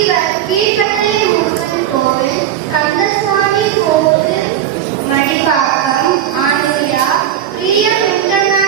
இவர் கீழ்பட்டை முருகன் கோவில், கந்தசுவாமி கோவில், மடிப்பாக்கம், ஆண்டுவிழா, பிரிய வெங்கண்ணா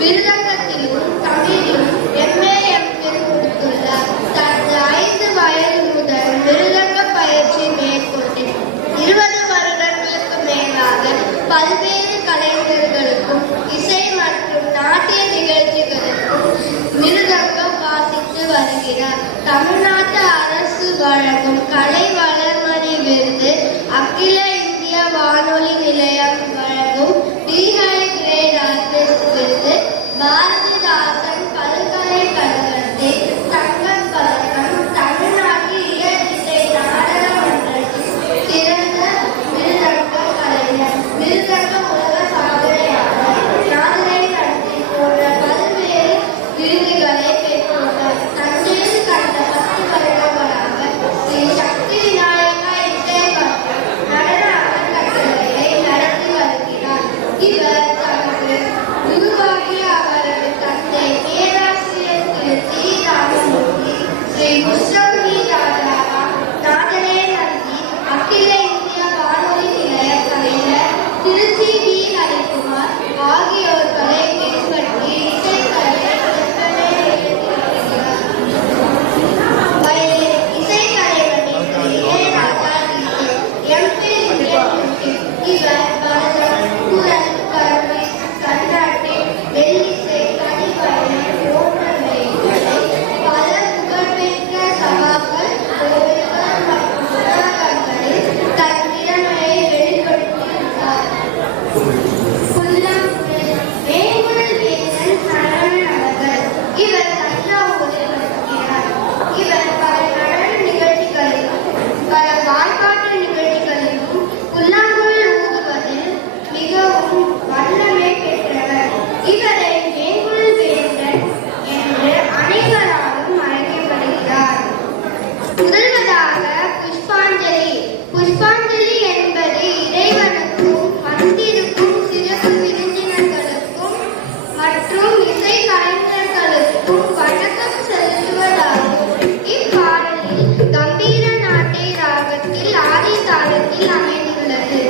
மிருதங்கத்திலும் தமிழிலும் MA MPhil முடித்துள்ளார். தனது 5 வயது முதல் மிருதங்க பயிற்சி மேற்கொண்டு 20 வருடங்களுக்கு மேலாக பல்வேறு கலைஞர்களுக்கும் இசை மற்றும் நாட்டிய நிகழ்ச்சிகளுக்கும் மிருதங்கம் வாசித்து வருகிறார். தமிழ்நாட்டு அரசு வழங்கும் கலை வளர்மணி விருது, அகில இந்திய வானொலி நிலையம் வழங்கும் D.High Grade Artist விருது, பாரதிதாசன் பல்கலைக்கழகத்தில் தங்கப் பதக்கம், தமிழ்நாட்டு இயற்கை நாடக மன்றத்தின் சிறந்த மிருதங்க கலைஞர், மிருதங்க உலக சாதனையாளர், நாதனை நடத்தி போன்ற பல்வேறு விருதுகளை பெற்றுள்ளார். தஞ்சையில் கடந்த 10 வருடங்களாக ஸ்ரீ சக்தி விநாயகா இசை மற்றும் நடன அறக்கட்டளையை நடத்தி வருகிறார். இவர் தனது குருவாகிய அவரது தந்தை பேராசிரியர் திரு டி. ராமமூர்த்தி ஸ்ரீ முஸ்லமி ராஜாராம், நாதனை நந்தி, அகில இந்திய வானொலி நிலைய கலைஞர் திருச்சி வி. ஹரிகுமார் ஆகியோர்களை பின்பற்றி இசைக்கலையை செவ்வனே எழுதி வருகிறார். இசைக்கலைவனின் இளையராஜா MPhil இவர் பரதம், குரல், கருவி, கர்நாடக, மெல்லிசை, தனிப்பயணம் போன்றவைகளை பல புகழ்பெற்ற சபாக்கள், கோவில்கள் மற்றும் உணவகங்களில் தன் திறமையை வெளிப்படுத்தியுள்ளார். வேங்குழல் வேந்தன் சரவணன் அவர்கள் இவர் தஞ்சாவூரில் வசிக்கிறார். இவர் பல நடன நிகழ்ச்சிகளிலும் பல வாய்ப்பாட்டு நிகழ்ச்சிகளிலும் புல்லாங்குழல் ஊதுவதில் மிகவும் வல்லமை பெற்றவர். இவரை வேங்குழல் வேந்தன் என்று அனைவராலும் அழைக்கப்படுகிறார். முதல்வதாக புஷ்பாஞ்சலி. புஷ்பாஞ்சலி என்பது இறைவனுக்கும் வந்திருக்கும் சிறப்பு விருந்தினர்களுக்கும் மற்றும் இசை கலைஞர்களுக்கும் வணக்கம் செலுத்துவதாகும். இப்பாடலில் கம்பீர நாட்டை ராகத்தில் ஆதி தாளத்தில் அமைந்துள்ளது.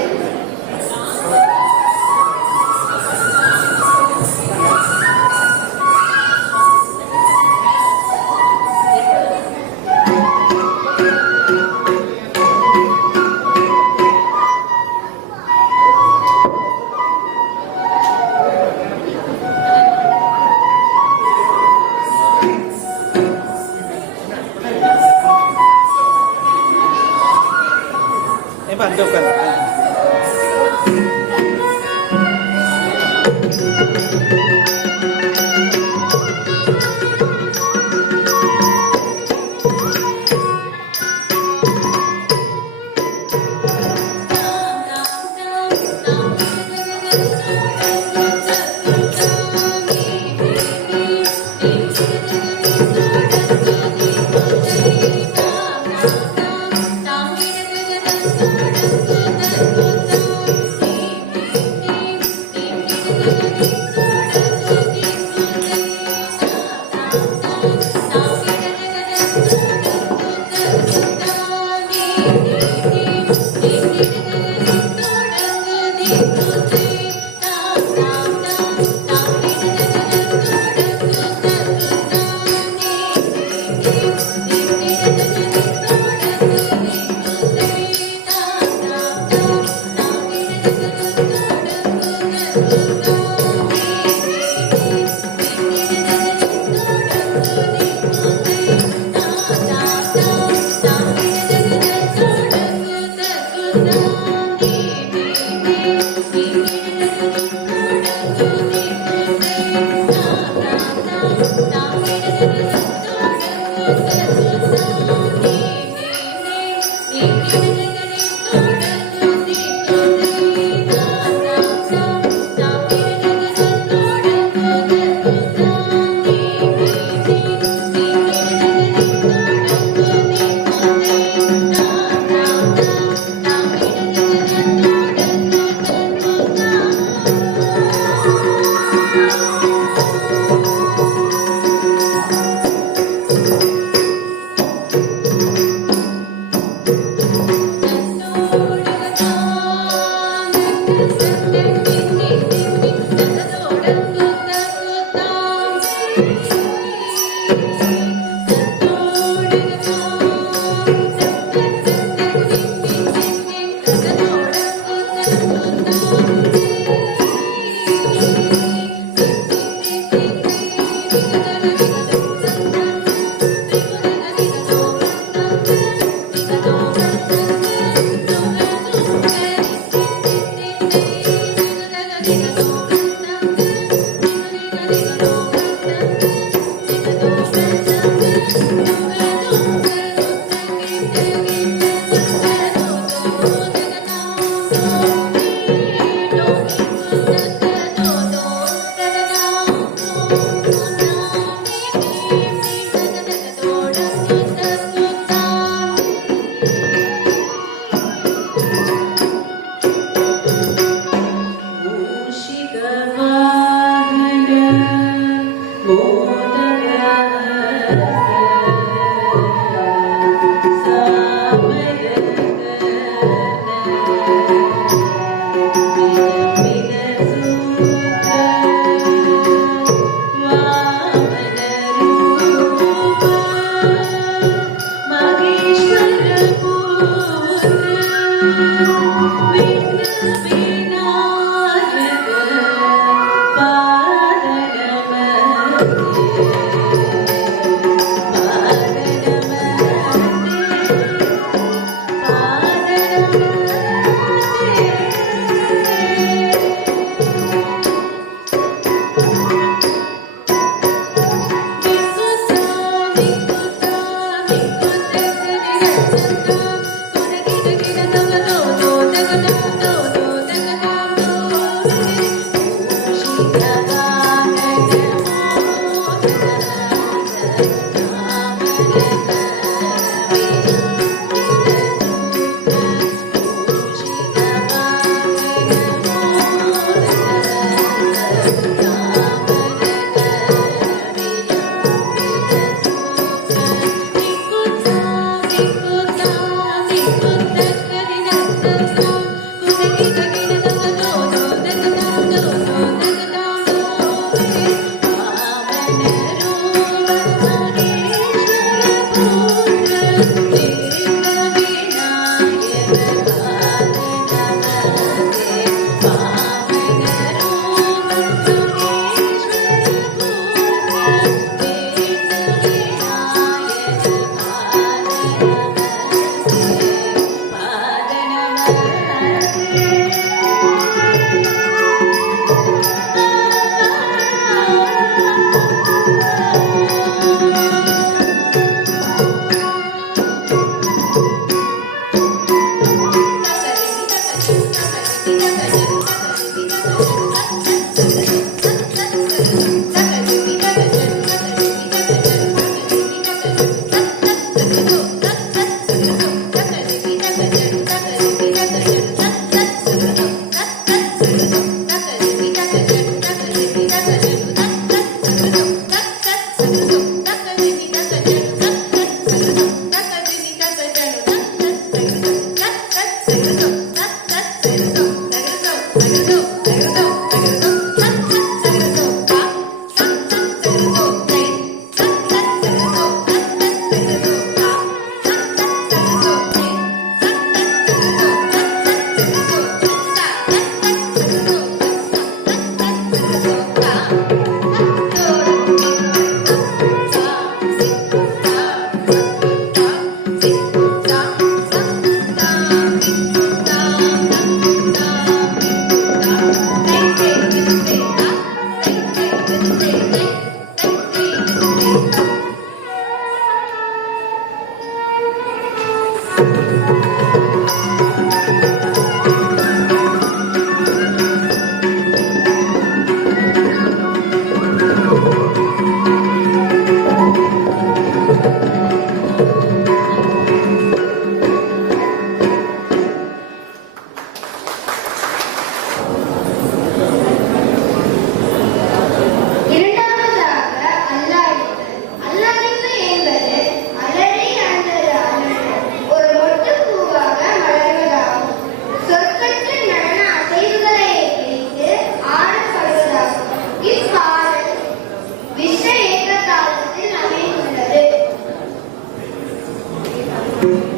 Thank you.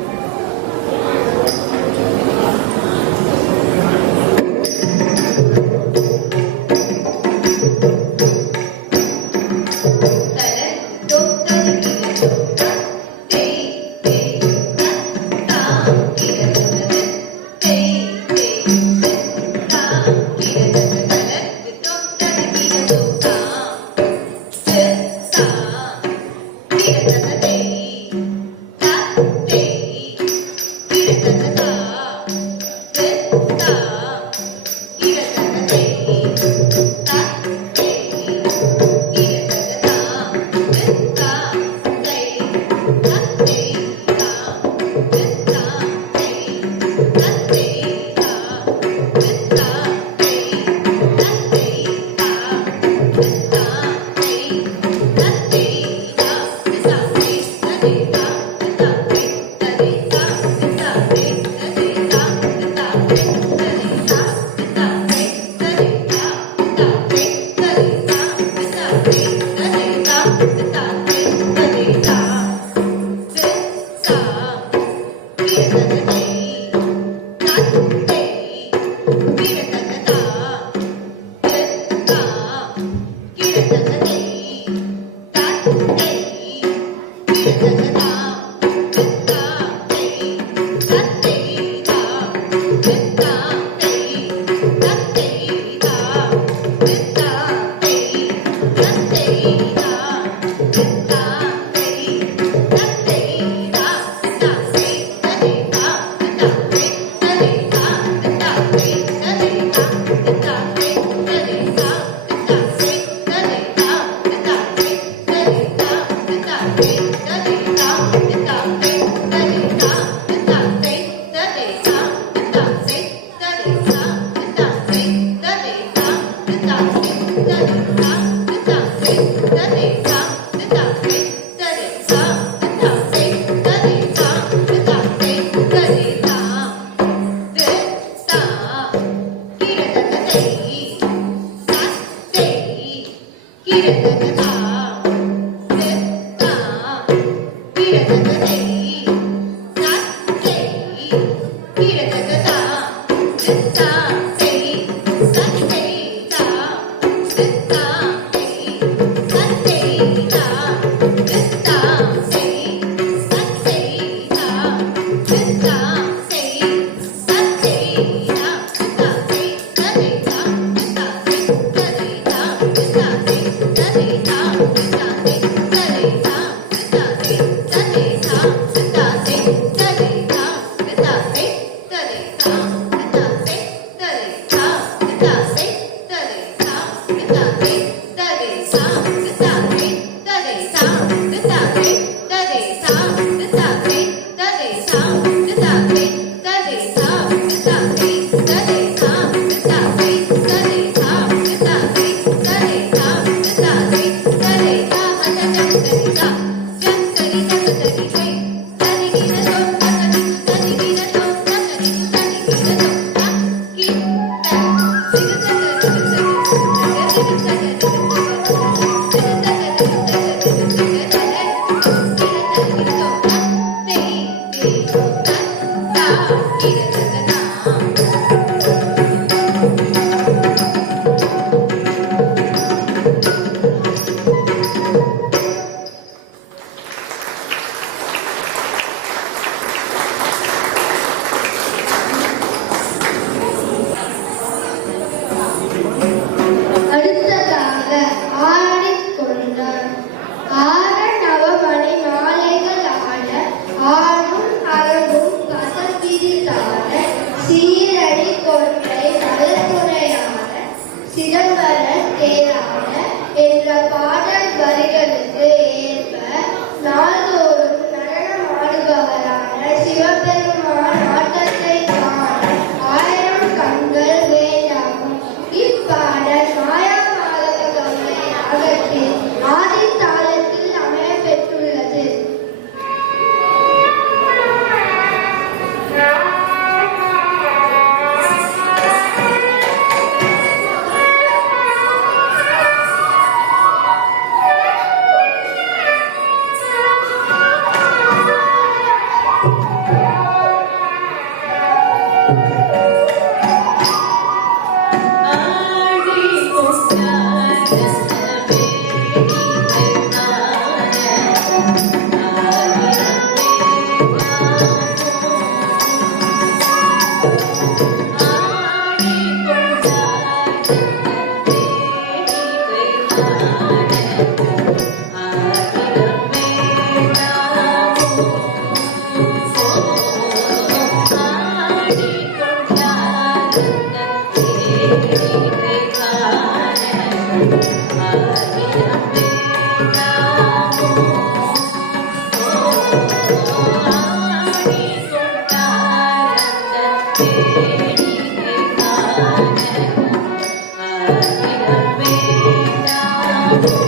Da,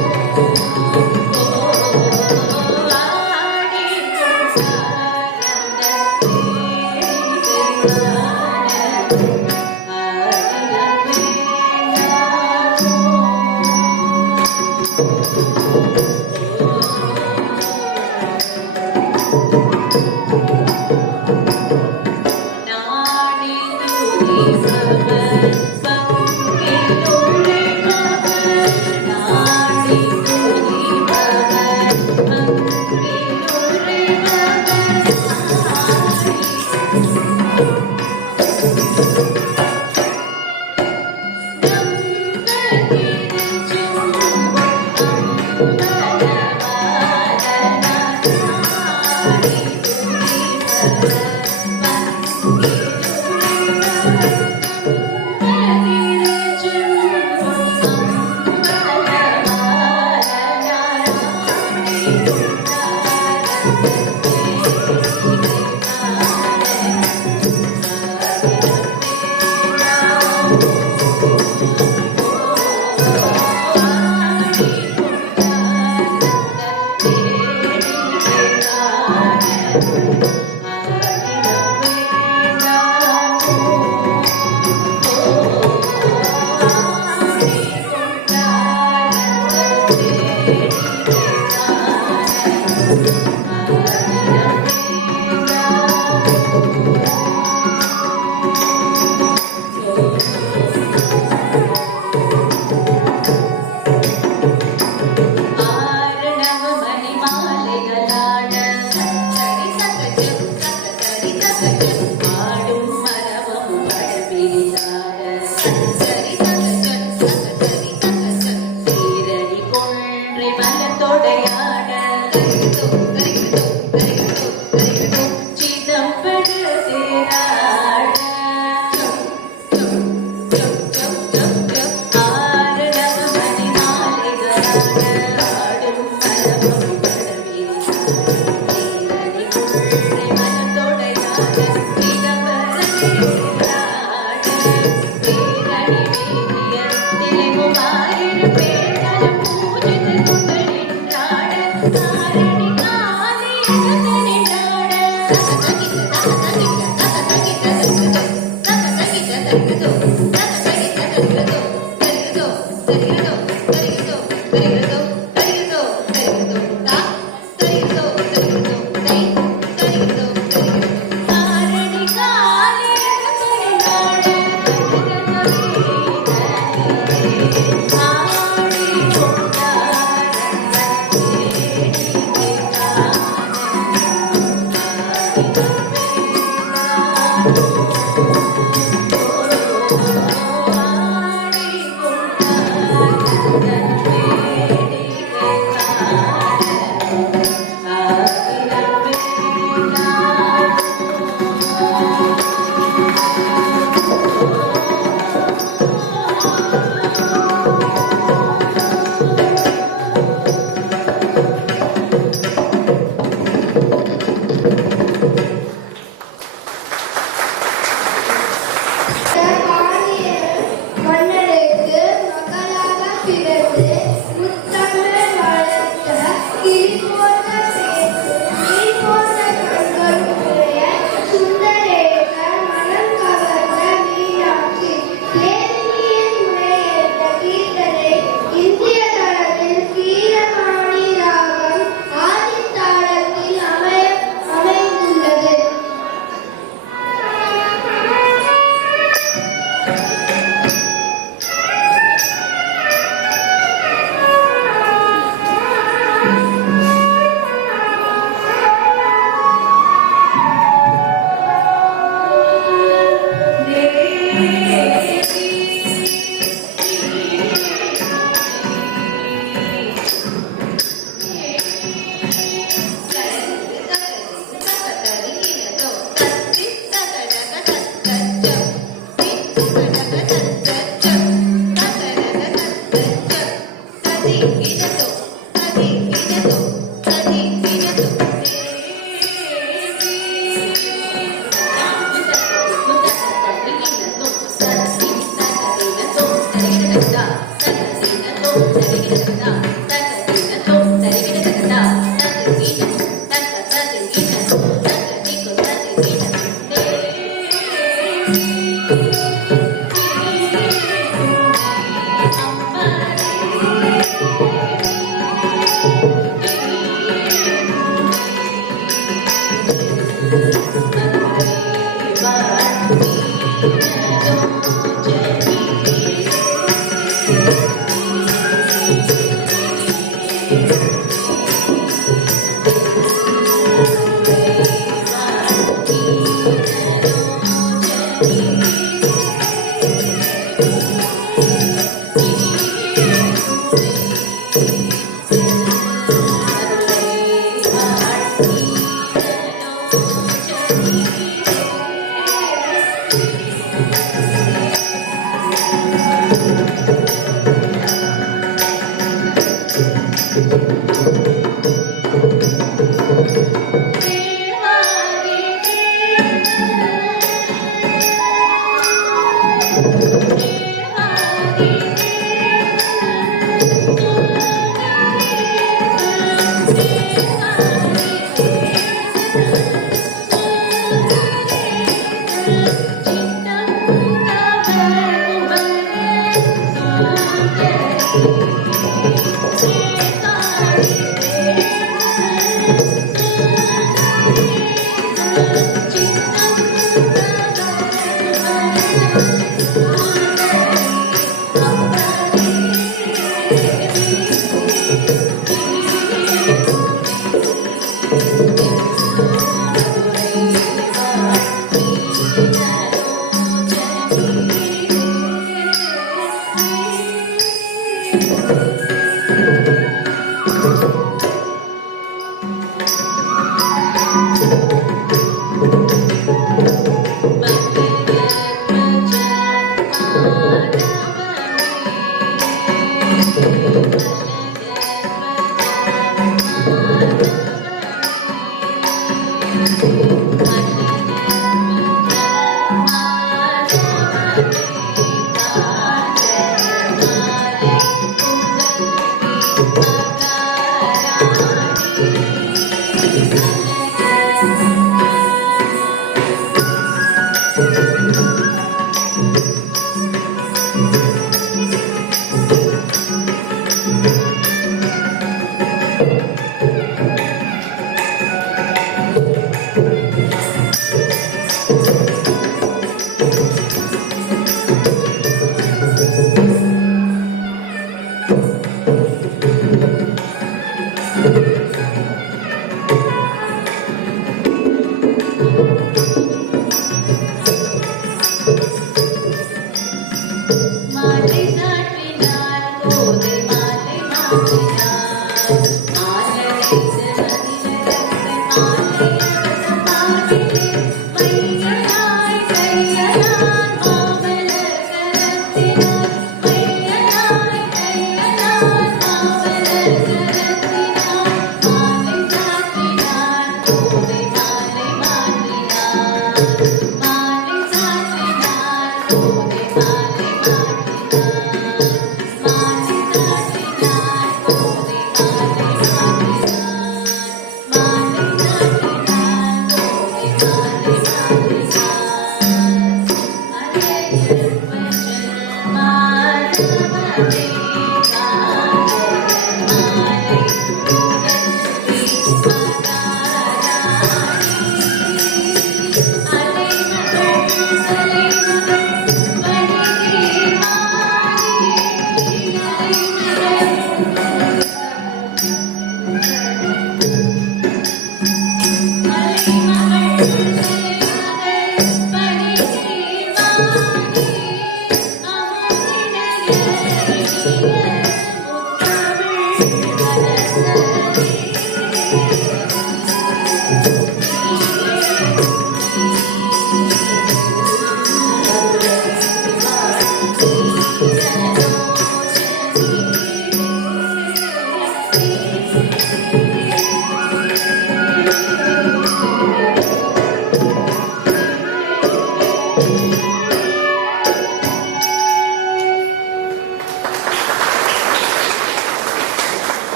da, da, da, da, da, da, da, da, da,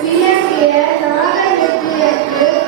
விளங்கிய நாக நித்தியத்தில்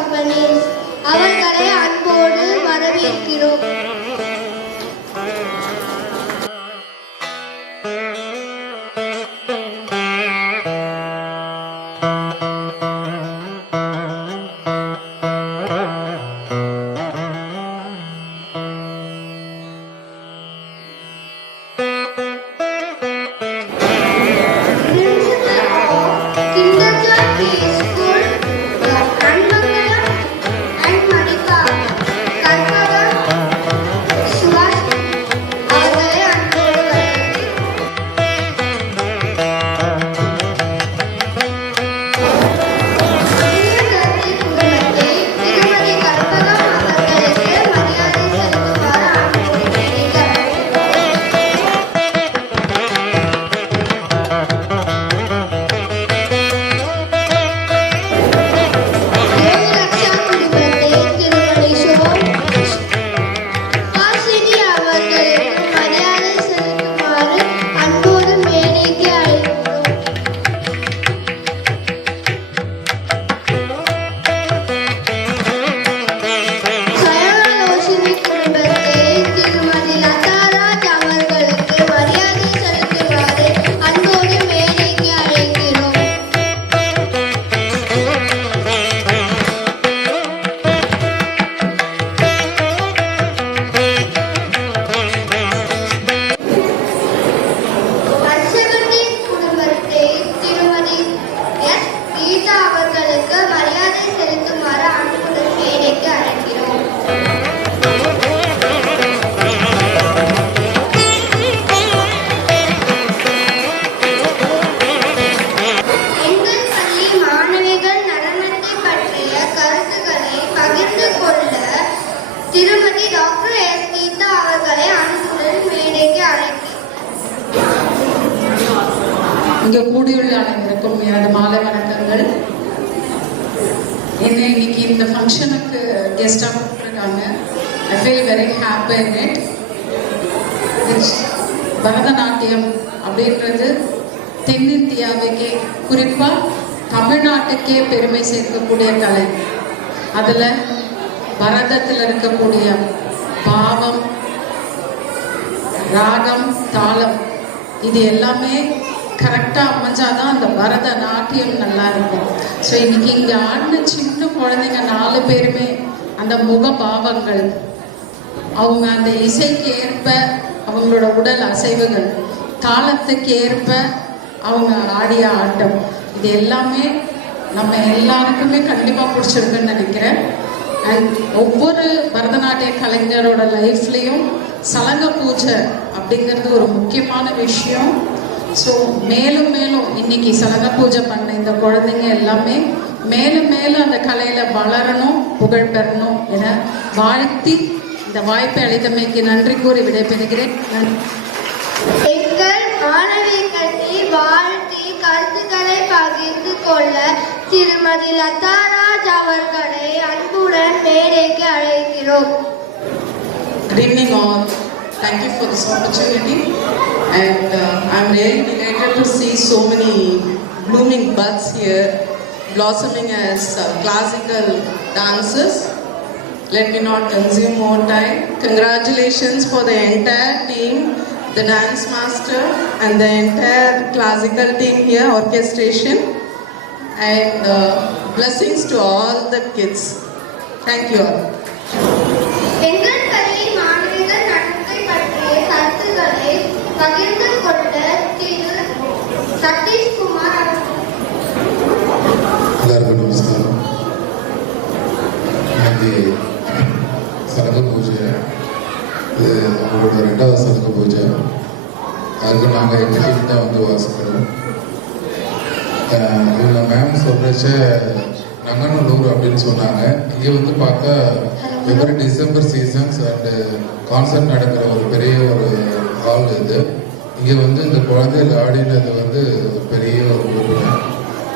companies. அவர்களை அன்போடு வரவேற்கிறோம். திருமதி டாக்டர் எஸ் கீதா அவர்களை அன்புடன் மேடைக்கு அழைக்கிறேன். இங்கே கூடியுள்ள அனைவருக்கும் எனது மாலை வணக்கங்கள். என்னை இன்னைக்கு இந்த ஃபங்க்ஷனுக்கு கெஸ்டாக கூப்பிட்டுருக்காங்க. I feel very happy in it. Bharatanatyam அப்படின்றது தென்னிந்தியாவுக்கே குறிப்பாக தமிழ்நாட்டுக்கே பெருமை சேர்க்கக்கூடிய கலை. அதில் பரதத்தில் இருக்கக்கூடிய பாவம், ராகம், தாளம் இது எல்லாமே கரெக்டாக அமைஞ்சாதான் அந்த பரதநாட்டியம் நல்லா இருக்கும். ஸோ இன்னைக்கு இங்கே ஆடின சின்ன குழந்தைங்க 4 பேருமே அந்த முக பாவங்கள், அவங்க அந்த இசைக்கு ஏற்ப அவங்களோட உடல் அசைவுகள், தாளத்துக்கு ஏற்ப அவங்க ஆடிய ஆட்டம், இது எல்லாமே நம்ம எல்லாருக்குமே கண்டிப்பாக பிடிச்சிருக்குன்னு நினைக்கிறேன். அண்ட் ஒவ்வொரு பரதநாட்டிய கலைஞரோட லைஃப்லேயும் சலங்க பூஜை அப்படிங்கிறது ஒரு முக்கியமான விஷயம். ஸோ மேலும் மேலும் இன்னைக்கு சலங்க பூஜை பண்ண இந்த குழந்தைங்க எல்லாமே மேலும் மேலும் அந்த கலையில் வளரணும், புகழ் பெறணும் என வாழ்த்தி இந்த வாய்ப்பை அளித்தமைக்கு நன்றி கூறி விடைபெறுகிறேன். எங்கள் மாணவிகளை வாழ்த்தி கருத்துக்களை பகிர்ந்து கொள்ள திருமதி லதாராஜ் அவர்களை அன்புடன் மேடைக்கு அழைக்கிறோம். Good evening all. Thank you for this opportunity, and I'm really delighted to see so many blooming buds here blossoming as classical dancers. Let me not consume more time. Congratulations for the entire team, the dance master and the entire classical team here, orchestration, and blessings to all the kids. Thank you all. எங்கள் பள்ளி மாணவிகள் நட்பை பற்றிய கருத்துக்களை பகிர்ந்து கொண்ட திரு சதீஷ்குமார். எல்லாருக்கும் நமஸ்காரம். இன்னைக்கு சலங்க பூஜை, இது அவங்களோட 2வது சலங்க பூஜை. அதுக்கு நாங்கள் 8 டீம் தான் வந்து வாசிக்கிறோம். இவங்க மேம் சொல்கிறச்ச நங்கநல்லூர் அப்படின்னு சொன்னாங்க. இங்கே வந்து பார்த்தா every December seasons and concert நடக்கிற ஒரு பெரிய ஒரு ஹால் இது. இங்கே வந்து இந்த குழந்தைகள் ஆடினது வந்து ஒரு பெரிய ஒரு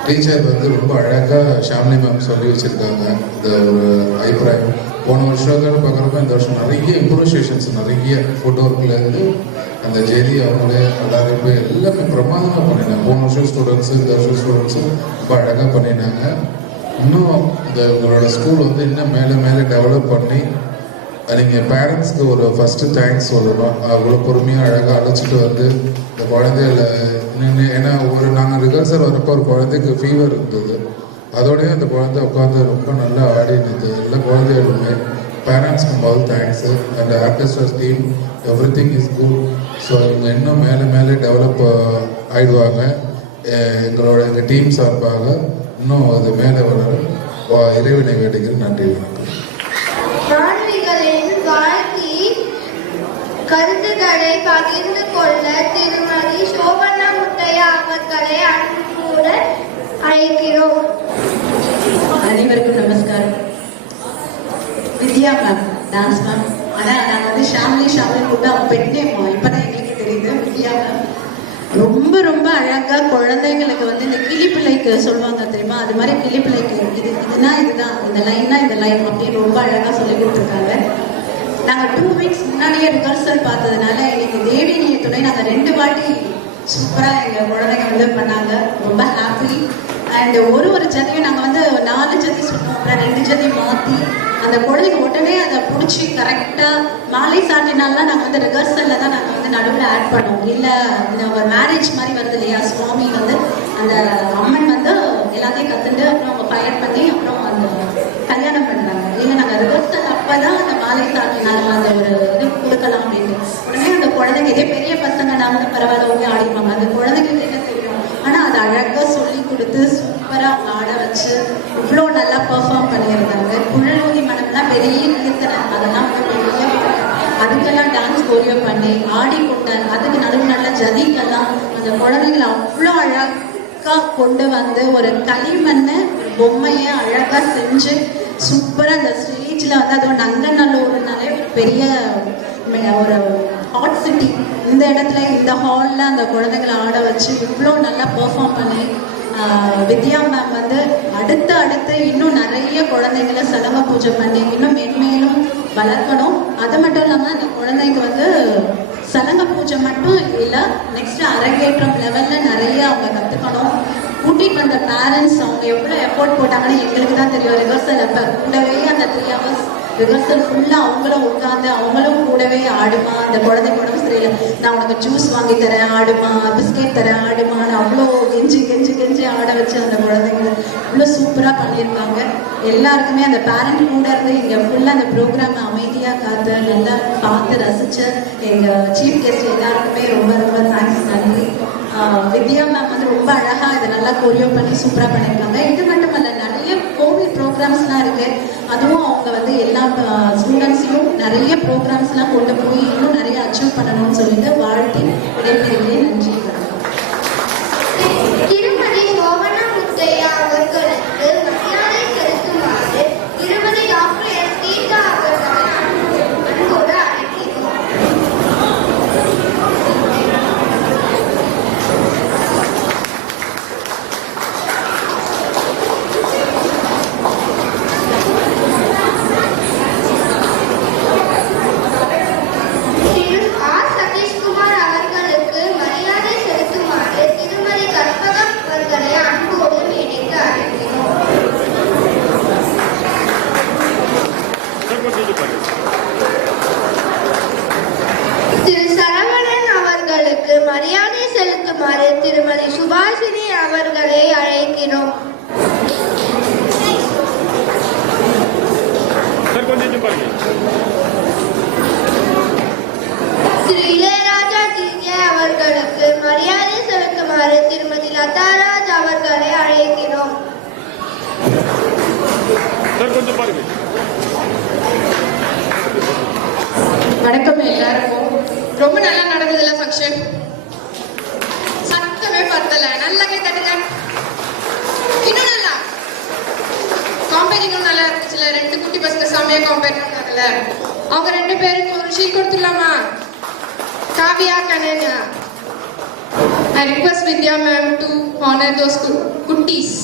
டீச்சர் வந்து ரொம்ப அழகாக ஷாம்லி மேம் சொல்லி வச்சுருக்காங்க. இந்த ஒரு அபிப்பிராயம் போன வருஷத்தோட பார்க்குறப்ப இந்த வருஷம் நிறைய இம்ப்ரூவைசேஷன்ஸ், நிறைய ஃபுட் ஒர்க்லேருந்து அந்த ஜெலி அவங்களே எல்லாருமே எல்லாமே பிரமாதமாக பண்ணினாங்க. போன வருஷம் ஸ்டூடெண்ட்ஸு இந்த வருஷம் ஸ்டூடெண்ட்ஸும் ரொம்ப அழகாக பண்ணினாங்க. இன்னும் உங்களோட ஸ்கூல் வந்து இன்னும் மேலே மேலே டெவலப் பண்ணி நீங்கள் பேரண்ட்ஸ்க்கு ஒரு ஃபஸ்ட்டு தேங்க்ஸ் சொல்லணும். அவ்வளோ பொறுமையாக அழகாக அழைச்சிட்டு வந்து இந்த குழந்தைகளை நின்று, ஏன்னா நாங்கள் ரிஹர்சல் வரப்போ ஒரு குழந்தைக்கு ஃபீவர் இருந்தது. அதோடய அந்த குழந்தை உட்காந்து ரொம்ப நல்லா ஆடினது. எல்லா குழந்தைகளுமே பேரண்ட்ஸ்க்கு முதல் thanks. And orchestra team every thing is good. So இவங்க இன்னும் மேலே மேலே டெவலப் ஆகிடுவாங்க. எங்கள் டீம் சார்பாக இன்னும் அது மேலே வர இறைவனை வேண்டுகிறேன். நன்றி, வணக்கம். மாணவிகளின் வாழ்க்கை கருத்துக்களை பகிர்ந்து கொள்ள திருமதி சோபனா முத்தையா அவர்களை அன்புடன் அழைக்கிறோம். அனைவருக்கும் நமஸ்காரம். வித்யா மேம், டான்ஸ் மேம். ஆனால் நாங்கள் வந்து ஷாம்லி கூட பெண்ணேமோ இப்போதான் எங்களுக்கு தெரியுது. வித்யா மேம் ரொம்ப ரொம்ப அழகாக குழந்தைங்களுக்கு வந்து இந்த கிளிப்பிள்ளைக்கு சொல்லுவாங்க தெரியுமா, அது மாதிரி கிளிப்பிள்ளைக்கு இதுனா இதுதான், இந்த லைன்னா இந்த லைன் அப்படின்னு ரொம்ப அழகாக சொல்லி கொடுத்துருக்காங்க. நாங்கள் 2 weeks முன்னாடியே ரிஹர்சல் பார்த்ததுனால இன்னைக்கு தேவினிய துணை நாங்கள் 2 வாட்டி சூப்பராக எங்கள் குழந்தைங்க வந்து பண்ணாங்க. ரொம்ப ஹாப்பி. அண்ட் ஒரு ஜதியும் நாங்கள் வந்து 4 ஜதி சொன்னோம், அப்புறம் 2 ஜதி மாற்றி அந்த குழந்தைங்க உடனே அதை பிடிச்சி கரெக்டாக மாலை சாட்டினாலாம் நாங்கள் வந்து ரிஹர்சலில் தான் நாங்கள் வந்து நடுவில் ஆட் பண்ணோம். இல்லை இந்த ஒரு மேரேஜ் மாதிரி வருது இல்லையா, சுவாமி வந்து அந்த அம்மன் வந்து எல்லாத்தையும் கற்றுட்டு அப்புறம் அவங்க ஃபயர் பண்ணி அப்புறம் அந்த கல்யாணம் பண்ணுறாங்க. இல்லை நாங்கள் ரிஹர்சல் அப்போ தான் அந்த மாலை சாட்டினாலும் அந்த ஒரு இது கொடுக்கலாம் அப்படின்னு உடனே அந்த குழந்தைங்க இதே பெரிய பசங்க நான் வந்து பரவாயில்ல ஆடிப்பாங்க. அந்த குழந்தைங்களுக்கு என்ன தெரியும், ஆனால் அதை அழகாக சொல்லி கொடுத்து சூப்பராக ஆட வச்சு இவ்வளோ நல்லா பெர்ஃபார்ம் பண்ணியிருந்தாங்க. குழலூதி மனம்லாம் பெரிய கீர்த்தனை, அதெல்லாம் வந்து பெரிய அதுக்கெல்லாம் டான்ஸ் கோரியோ பண்ணி ஆடி கொண்டாங்க. அதுக்கு நடுவு நல்ல ஜதிக்கெல்லாம் அந்த குழந்தைங்களை அவ்வளோ அழகாக கொண்டு வந்து ஒரு களிமண்ணை பொம்மையை அழகாக செஞ்சு சூப்பராக அந்த ஸ்டேஜில் வந்து அதோட நங்கநல்லூர்னாலே பெரிய ஒரு ஹாட் சிட்டி, இந்த இடத்துல இந்த ஹாலில் அந்த குழந்தைங்களை ஆட வச்சு இவ்வளோ நல்லா பெர்ஃபார்ம் பண்ணி வித்யா மேம் வந்து அடுத்து இன்னும் நிறைய குழந்தைங்களை சலங்க பூஜை பண்ணி இன்னும் மென்மேலும் வளர்க்கணும். அது மட்டும் இல்லாமல் அந்த குழந்தைங்க வந்து சலங்க பூஜை மட்டும் இல்லை, நெக்ஸ்ட் அரங்கேற்றம் லெவலில் நிறைய அவங்க கற்றுக்கணும். கூட்டிகிட்டு வந்த பேரண்ட்ஸ் அவங்க எவ்வளோ எஃபோர்ட் போட்டாங்கன்னு எங்களுக்கு தான் தெரியும். ரிஹர்சல் அப்போ கூடவே அந்த 3 hours ரிஹர்சல் ஃபுல்லாக அவங்களும் உட்காந்து அவங்களும் கூடவே ஆடுமா, அந்த குழந்தைங்க உடம்பு சரியில்லை நான் உனக்கு ஜூஸ் வாங்கி தரேன் ஆடுமா, பிஸ்கெட் தரேன் ஆடுமான்னு அவ்வளோ கெஞ்சி ஆட வச்சு அந்த குழந்தைங்க அவ்வளோ சூப்பராக பண்ணியிருக்காங்க. எல்லாருக்குமே அந்த பேரண்ட் கூட இருந்து இங்கே ஃபுல்லாக அந்த ப்ரோக்ராம் அமைதியாக காத்து நல்லா பார்த்து ரசித்த எங்கள் சீஃப் கெஸ்ட் எல்லாருக்குமே ரொம்ப ரொம்ப தேங்க்ஸ், நன்றி. வித்யா மேம் வந்து ரொம்ப அழகாக இதை நல்லா கொரியோ பண்ணி சூப்பராக பண்ணியிருக்காங்க. இது மட்டும் இல்லை, நிறைய கோவில் ப்ரோக்ராம்ஸ்லாம் இருக்குது. அதுவும் அவங்க வந்து எல்லா ஸ்டூடெண்ட்ஸையும் நிறைய ப்ரோக்ராம்ஸ்லாம் கொண்டு போய் இன்னும் நிறைய அச்சீவ் பண்ணணும்னு சொல்லிட்டு வாழ்த்தி விடைபெறுகிறேன். நன்றி, வணக்கம். திருமதி சோபனா முத்தையா அவர்களுக்கு மரியாதை செலுத்துமாறு திருமதி டாக்டர் எஸ் கீதா அவர்களை அன்போடு அழைக்கிறோம். மரியாதை செலுத்துமாறு திருமதி சுபாஷினி அவர்களை அழைக்கிறோம். திரு இளையராஜா டிஜே அவர்களுக்கு மரியாதை செலுத்துமாறு திருமதி லதாராஜ் அவர்களை அழைக்கிறோம். வணக்கம் எல்லாருக்கும். ரொம்ப நல்லா நடந்ததுல ஃபங்க்ஷன், சத்தமே பத்தல, நல்லா கை தட்டுங்க. இன்னும் நல்லா காம்பேரிங்கும் நல்லா இருந்துச்சுல. 2 குட்டி பசங்க செம்மையா காம்பேர் பண்ணாங்கல்ல. அவங்க 2 பேருக்கு ஒரு ஷீட் கொடுத்துடலாமா? Kavya, கனன்யா. I request Vidya ma'am to honor those குட்டீஸ்.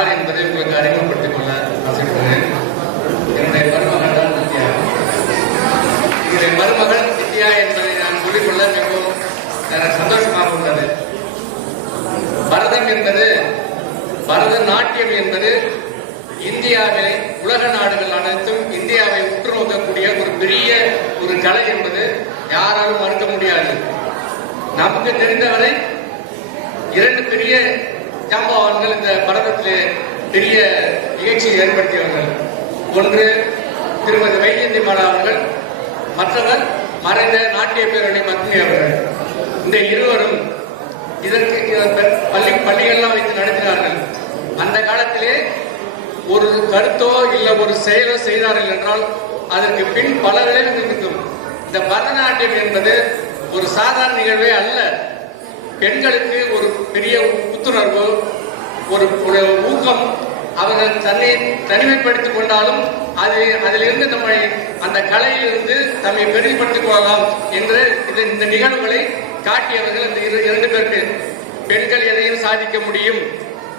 யார் என்பதை உங்களுக்கு அறிமுகப்படுத்திக் கொள்ள ஆசைப்படுகிறேன். என்னுடைய மருமகள் தான் வித்யா. என்னுடைய மருமகள் வித்யா என்பதை நான் சொல்லிக்கொள்ள மிகவும் எனக்கு சந்தோஷமாக உள்ளது. பரதம் என்பது, பரதநாட்டியம் என்பது இந்தியாவிலே உலக நாடுகள் அனைத்தும் இந்தியாவை உற்று நோக்கக்கூடிய ஒரு பெரிய ஒரு கலை என்பது யாராலும் மறுக்க முடியாது. நமக்கு தெரிந்தவரை 2 பெரிய ஜாம்பவான்கள் இந்த பரதத்திலே பெரிய நிகழ்ச்சியை ஏற்படுத்தியவர்கள். ஒன்று திருமதி வைஜெயந்தி மாலா அவர்கள், மற்றவர் மறைந்த நாட்டிய பேரணி பத்னி அவர்கள். இந்த இருவரும் இதற்கு பள்ளிகள்லாம் வைத்து நடத்தினார்கள். அந்த காலத்திலே ஒரு கருத்தோ இல்லை ஒரு செயலோ செய்தார்கள் என்றால் அதற்கு பின் பல விளைவுகள் இருக்கும். இந்த பரதநாட்டியம் என்பது ஒரு சாதாரண நிகழ்வே அல்ல. பெண்களுக்கு ஒரு பெரிய புத்துணர்வு, ஒரு ஊக்கம், அவர்கள் தன்னை தனிமைப்படுத்திக் கொண்டாலும் அதிலிருந்து நம்மை அந்த கலையிலிருந்து தம்மை பெருமைப்படுத்திக் கொள்ளலாம் என்று இந்த நிகழ்வுகளை காட்டியவர்கள் இந்த 2 பேருக்கு. பெண்கள் எதையும் சாதிக்க முடியும்,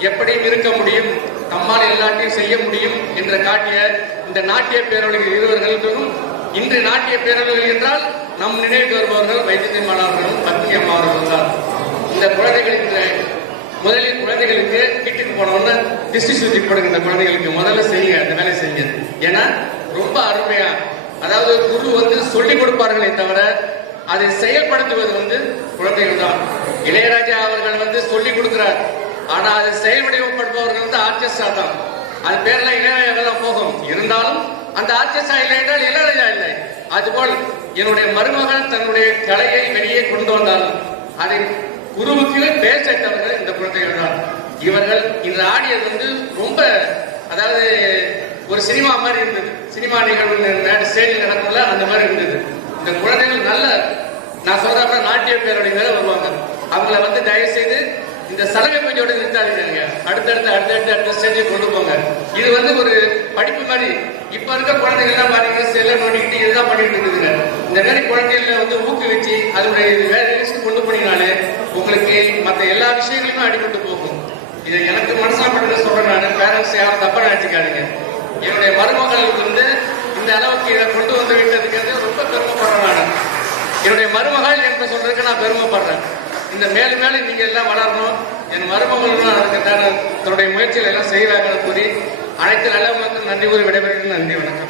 எப்படியும் இருக்க முடியும், நம்மால் எல்லாத்தையும் செய்ய முடியும் என்று காட்டிய இந்த நாட்டிய பேரவர்கள் இருவர்களுக்கும் இன்று நாட்டிய பேரவர்கள் என்றால் நம் நினைவுக்கு வருபவர்கள் வைஜெயந்தி மாலா அவர்களும் பத்னி அம்மா அவர்கள் தான். இந்த குழந்தைகளுக்கு முதலில் குழந்தைகளுக்கு வீட்டுக்கு போனோம்னா திருஷ்டி சுத்தி போடுங்க. இந்த குழந்தைகளுக்கு முதல்ல செய்யுங்க, அந்த வேலை செய்யுங்க. ஏன்னா ரொம்ப அருமையா, அதாவது குரு சொல்லிக் கொடுப்பார்களே தவிர அதை செயல்படுத்துவது குழந்தைகள் தான். இளையராஜா அவர்கள் சொல்லிக் கொடுக்கிறார், ஆனா அதை செயல்படுத்தப்படுபவர்கள் ஆர்கெஸ்ட்ரா தான். அது பேர்ல இளையராஜா போகும். இருந்தாலும் அந்த ஆர்கெஸ்ட்ரா இல்லை என்றால் இளையராஜா இல்லை. அதுபோல் என்னுடைய மருமகள் தன்னுடைய கலையை வெளியே கொண்டு வந்தாலும் அதை குருவுக்கு பேர் சேர்த்தவர்கள் இந்த குழந்தைகள் தான். இவர்கள் இன்று ஆடியது ரொம்ப, அதாவது ஒரு சினிமா மாதிரி இருந்தது. சினிமா நிகழ்வு ஸ்டேஜில் நடக்கும்ல, அந்த மாதிரி இருந்தது. இந்த குழந்தைகள் நல்ல, நான் சொல்றப்ப நாட்டிய பேரவழி மேல வருவாங்க. அவங்கள தயவு செய்து இந்த சலகை பூஜையோட நிறுத்தாதீங்க. அடுத்த ஸ்டேஜுக்கு கொண்டு போங்க. இது ஒரு படிப்பு மாதிரி. இப்ப இருக்க குழந்தைகள்லாம் பாருங்க, செல்ல நோண்டிக்கிட்டு இதுதான் பண்ணிட்டு இருக்குதுங்க. இந்த மாதிரி குழந்தைகளை ஊக்குவிச்சு அதனுடைய வேற கொண்டு போனீங்கனாலே உங்களுக்கு மற்ற எல்லா விஷயங்களுமே அடிபட்டு போகும். இதை எனக்கு மனசாப்பட்டு சொல்றேன். நான் பேரண்ட்ஸ் யாரும் தப்பா நினைச்சுக்காதீங்க. என்னுடைய மருமகளுக்கு இந்த அளவுக்கு இதை கொண்டு வந்து விட்டதுக்கு ரொம்ப பெருமைப்படுறேன். நான் என்னுடைய மருமகள் என்று சொல்றதுக்கு நான் பெருமைப்படுறேன். இந்த மேலும் மேலும் நீங்க எல்லாம் வளரணும். என் மருமகளும் அதுக்குண்டான தன்னுடைய முயற்சிகள் எல்லாம் செய்வாங்கன்னு கூறி அனைத்து நல்லவங்களுக்கும் நன்றி கூறி விடைபெறுகிறேன். நன்றி, வணக்கம்.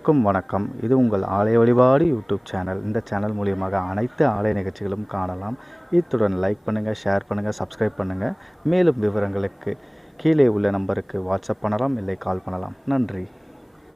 அனைவருக்கும் வணக்கம். இது உங்கள் ஆலய வழிபாடு யூடியூப் சேனல். இந்த சேனல் மூலியமாக அனைத்து ஆலய நிகழ்ச்சிகளும் காணலாம். இத்துடன் லைக் பண்ணுங்கள், ஷேர் பண்ணுங்கள், சப்ஸ்கிரைப் பண்ணுங்கள். மேலும் விவரங்களுக்கு கீழே உள்ள நம்பருக்கு வாட்ஸ்அப் பண்ணலாம், இல்லை கால் பண்ணலாம். நன்றி.